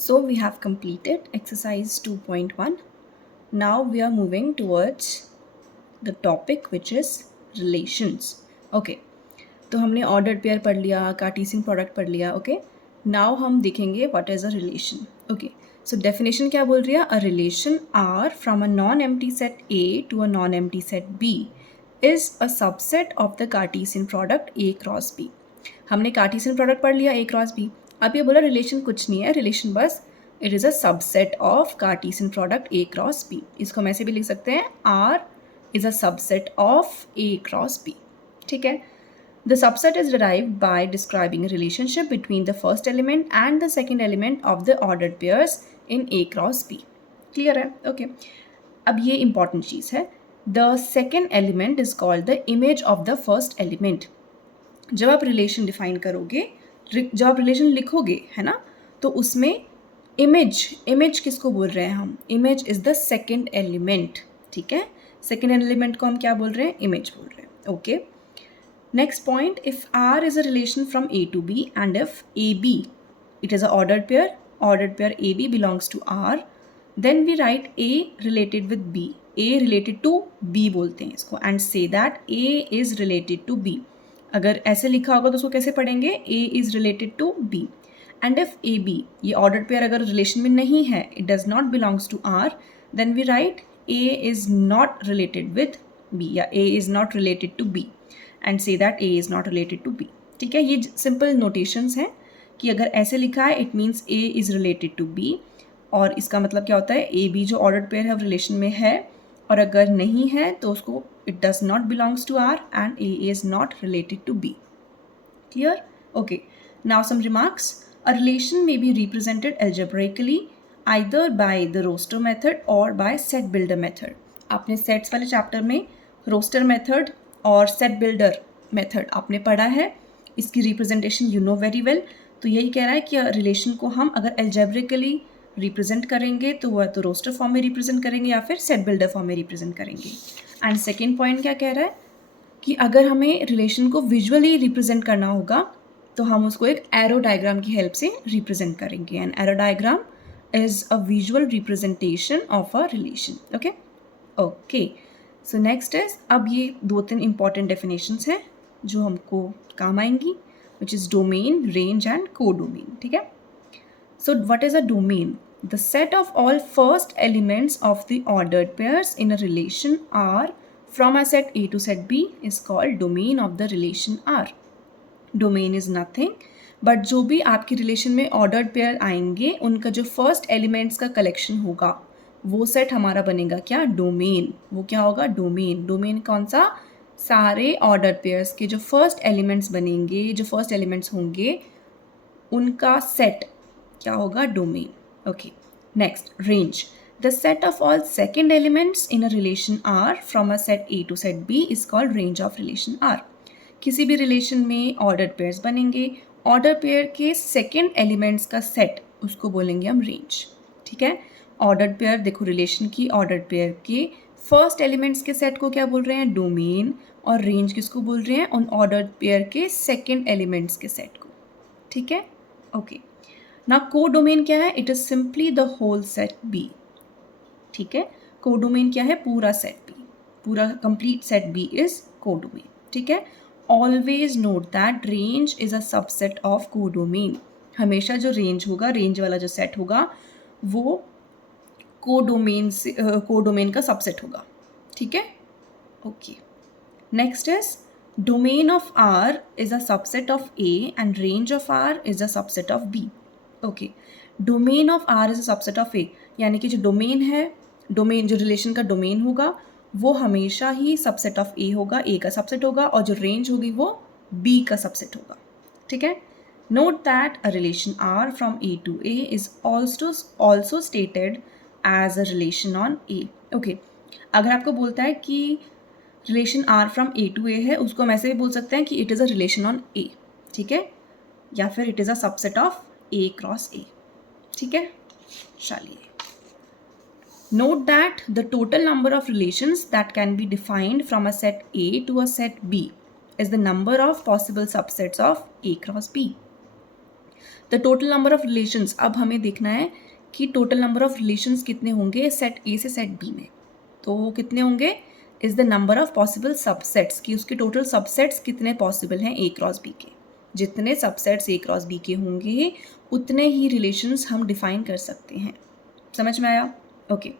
So we have completed exercise 2.1. Now we are moving towards the topic which is relations. Okay, तो हमने ordered pair पढ़ लिया, Cartesian product पढ़ लिया. Okay, now हम देखेंगे what is a relation. Okay, so definition क्या बोल रही है? A relation R from a non-empty set A to a non-empty set B is a subset of the Cartesian product A cross B. हमने कार्टीसियन product पढ़ लिया A cross B. अब ये बोला रिलेशन कुछ नहीं है, रिलेशन बस it is a subset of Cartesian product A cross B. इसको हम ऐसे भी लिख सकते हैं R is a subset of A cross B. ठीक है. The subset is derived by describing a relationship between the first element and the second element of the ordered pairs in A cross B. Clear है? Okay. अब ये important चीज़ है. The second element is called the image of the first element. जब आप relation define करोगे, जब आप relation लिखोगे, है ना, तो उसमें इमेज किसको बोल रहे हैं हम? Image is the second element. ठीक है, सेकेंड एलिमेंट को हम क्या बोल रहे हैं? इमेज बोल रहे हैं. Okay, next point, if R is a relation from A to B and if A B it is a ordered pair A B belongs to R, then we write A related with B. A related to B बोलते हैं इसको, and say that A is related to B. अगर ऐसे लिखा होगा तो उसको कैसे पढ़ेंगे? A is related to B. And if A B, ये ऑर्डर्ड पेयर अगर रिलेशन में नहीं है, it does not belongs to R, then we write A is not related with B या A is not related to B and say that A is not related to B. ठीक है, ये simple notations हैं कि अगर ऐसे लिखा है it means A is related to B, और इसका मतलब क्या होता है? ए बी जो ऑर्डर्ड पेयर है रिलेशन में है, और अगर नहीं है तो उसको it does not belongs to R and A is not related to B. Clear? Okay. Now some remarks. A relation may be represented algebraically either by the roster method or by set builder method. आपने sets वाले chapter में roster method और set builder method आपने पढ़ा है. इसकी representation you know very well. तो यही कह रहा है कि रिलेशन को हम अगर algebraically रिप्रेजेंट करेंगे तो वह तो रोस्टर फॉर्म में रिप्रेजेंट करेंगे या फिर सेट बिल्डर फॉर्म में रिप्रेजेंट करेंगे. एंड सेकेंड पॉइंट क्या कह रहा है कि अगर हमें रिलेशन को विजुअली रिप्रेजेंट करना होगा तो हम उसको एक एरो डायग्राम की हेल्प से रिप्रेजेंट करेंगे. And arrow diagram is a visual representation of a relation. Okay okay, so next is, अब ये 2-3 इंपॉर्टेंट डेफिनेशंस हैं जो हमको काम आएंगी, which is domain, range and को डोमेन. ठीक है. So what is a domain? The set of all first elements of the ordered pairs in a relation R from a set A to set B is called domain of the relation R. Domain is nothing but जो भी आपकी relation में ordered pair आएंगे उनका जो first elements का collection होगा वो सेट हमारा बनेगा क्या? डोमेन. वो क्या होगा? डोमेन. डोमेन कौन सा? सारे ऑर्डर्ड पेयर्स के जो फर्स्ट एलिमेंट्स बनेंगे, जो फर्स्ट एलिमेंट्स होंगे उनका सेट क्या होगा? Domain. Okay, next, range. The set of all second elements in a relation R from a set A to set B is called range of relation R. किसी भी relation में ordered pairs बनेंगे, order pair के second elements का set उसको बोलेंगे हम range. ठीक है, ऑर्डर्ड पेयर, देखो रिलेशन की ऑर्डर्ड पेयर के फर्स्ट एलिमेंट्स के सेट को क्या बोल रहे हैं? डोमेन. और रेंज किसको बोल रहे हैं? उन ऑर्डर्ड पेयर के सेकेंड एलिमेंट्स के सेट को. ठीक है. ओके, ना कोडोमेन क्या है? It is simply the whole set B. ठीक है, कोडोमेन क्या है? पूरा सेट बी, पूरा complete set B is codomain. ठीक है, always note that range is a subset of codomain. हमेशा जो रेंज होगा, रेंज वाला जो सेट होगा वो कोडोमेन का सबसेट होगा. ठीक है. Okay, next is domain of R is a subset of A and range of R is a subset of B. Okay, domain of R is a subset of A, यानी कि जो domain है, domain जो relation का domain होगा वो हमेशा ही subset of ए होगा, ए का सबसेट होगा, और जो रेंज होगी वो बी का सबसेट होगा. ठीक है. Note that a relation R from A to A is also stated as a relation on A. Okay, अगर आपको बोलता है कि relation R from A to A है, उसको हम ऐसे भी बोल सकते हैं कि it is a relation on A. ठीक है, या फिर it is a subset of A cross A. ठीक है, चलिए. Note that the total number of relations that can be defined from a set A to a set B is the number of possible subsets of A cross B. The total number of relations, अब हमें देखना है कि total number of relations कितने होंगे set ए से set B में। तो वो कितने होंगे is the number of possible subsets, कि उसके टोटल सबसेट्स कितने पॉसिबल हैं ए क्रॉस बी के। जितने सबसेट्स ए क्रॉस बी के होंगे उतने ही रिलेशंस हम डिफाइन कर सकते हैं। समझ में आया? ओके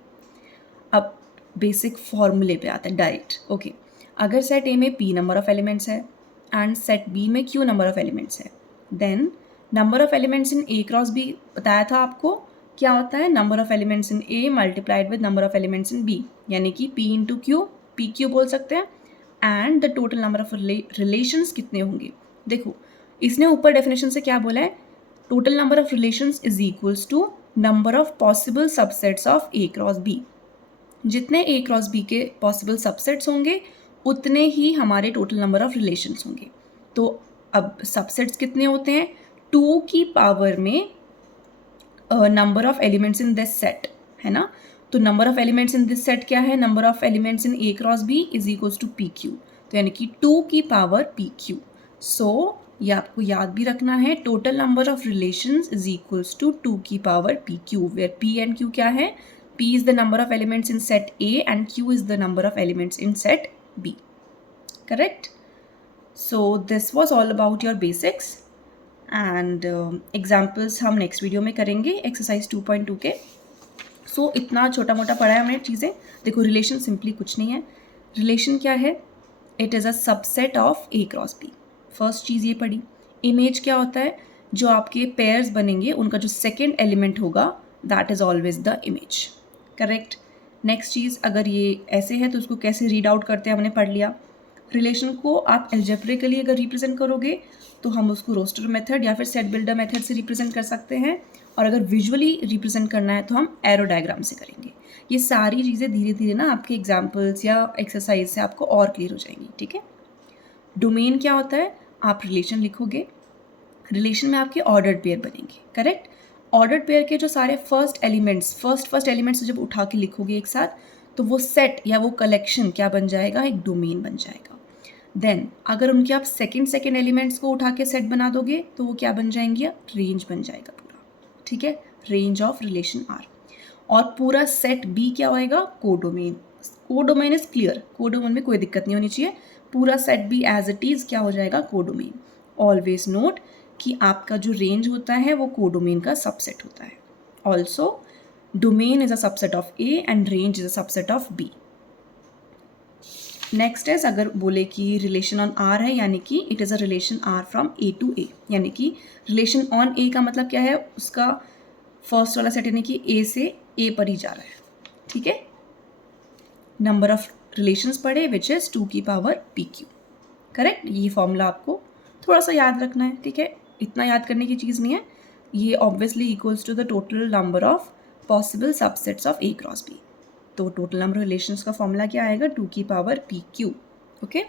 अब बेसिक फॉर्मूले पे आता है डायरेक्ट। ओके अगर सेट ए में p नंबर ऑफ एलिमेंट्स है एंड सेट बी में q नंबर ऑफ एलिमेंट्स है, then number of elements in A cross B बताया था आपको क्या होता है, number of elements in A multiplied with number of elements in B, यानी कि p into Q, P Q बोल सकते हैं, and the total number of relations कितने होंगे। देखो इसने ऊपर डेफिनेशन से क्या बोला है, total number of relations is equals to number of possible subsets of A cross B. जितने ए क्रॉस बी के पॉसिबल सबसेट्स होंगे उतने ही हमारे टोटल नंबर ऑफ रिलेशंस होंगे। तो अब सबसेट्स कितने होते हैं, 2 की पावर में number of elements in this set है ना। तो number of elements in this set क्या है, number of elements in A cross B is equals to P Q, तो यानी कि 2 की पावर पी क्यू। सो ये आपको याद भी रखना है, total number of relations is equals to 2 की power P Q, where P and Q क्या है, p is the number of elements in set A and q is the number of elements in set B. Correct? So this was all about your basics and examples हम next video में करेंगे exercise 2.2 के। So इतना छोटा मोटा पढ़ा है हमने चीज़ें। देखो relation simply कुछ नहीं है, relation क्या है, it is a subset of A cross B। First चीज़ ये पढ़ी। इमेज क्या होता है, जो आपके पेयर्स बनेंगे उनका जो सेकेंड एलिमेंट होगा that is always the image. Correct. Next चीज़, अगर ये ऐसे है तो उसको कैसे रीड आउट करते हैं हमने पढ़ लिया। रिलेशन को आप एल्जेब्रिकली अगर रिप्रेजेंट करोगे तो हम उसको रोस्टर मेथड या फिर सेट बिल्डर मेथड से रिप्रेजेंट कर सकते हैं, और अगर विजुअली रिप्रेजेंट करना है तो हम एरो डायग्राम से करेंगे। ये सारी चीज़ें धीरे धीरे ना आपके एग्जाम्पल्स या एक्सरसाइज से आपको और क्लियर हो जाएंगी। ठीक है। डोमेन क्या होता है, आप रिलेशन लिखोगे, रिलेशन में आपके ऑर्डर्ड पेयर बनेंगे। करेक्ट। ऑर्डर्ड पेयर के जो सारे फर्स्ट एलिमेंट्स जब उठा के लिखोगे एक साथ तो वो सेट या वो कलेक्शन क्या बन जाएगा, एक डोमेन बन जाएगा। देन अगर उनके आप सेकेंड एलिमेंट्स को उठा के सेट बना दोगे तो वो क्या बन जाएंगे, रेंज बन जाएगा पूरा। ठीक है, रेंज ऑफ रिलेशन आर। और पूरा सेट बी क्या होएगा, codomain. Codomain is clear, codomain में कोई दिक्कत नहीं होनी चाहिए। पूरा set B as it is क्या हो जाएगा, कोडोमेन। ऑलवेज नोट कि आपका जो रेंज होता है वो कोडोमेन का सबसेट होता है। Also domain is a subset of A and range is a subset of B. Next is, अगर बोले कि रिलेशन ऑन आर है, यानी कि it is a relation R from A to A, यानी कि रिलेशन ऑन ए का मतलब क्या है, उसका फर्स्ट वाला सेट यानी कि ए से ए पर ही जा रहा है। ठीक है। नंबर ऑफ रिलेशंस पढ़े विच इज़ 2 की पावर पी क्यू। करेक्ट। ये फॉर्मूला आपको थोड़ा सा याद रखना है। ठीक है, इतना याद करने की चीज़ नहीं है। ये obviously equals to the total number of possible subsets of A cross B. तो टोटल नंबर रिलेशंस का फॉर्मूला क्या आएगा, 2 की पावर पी क्यू। ओके।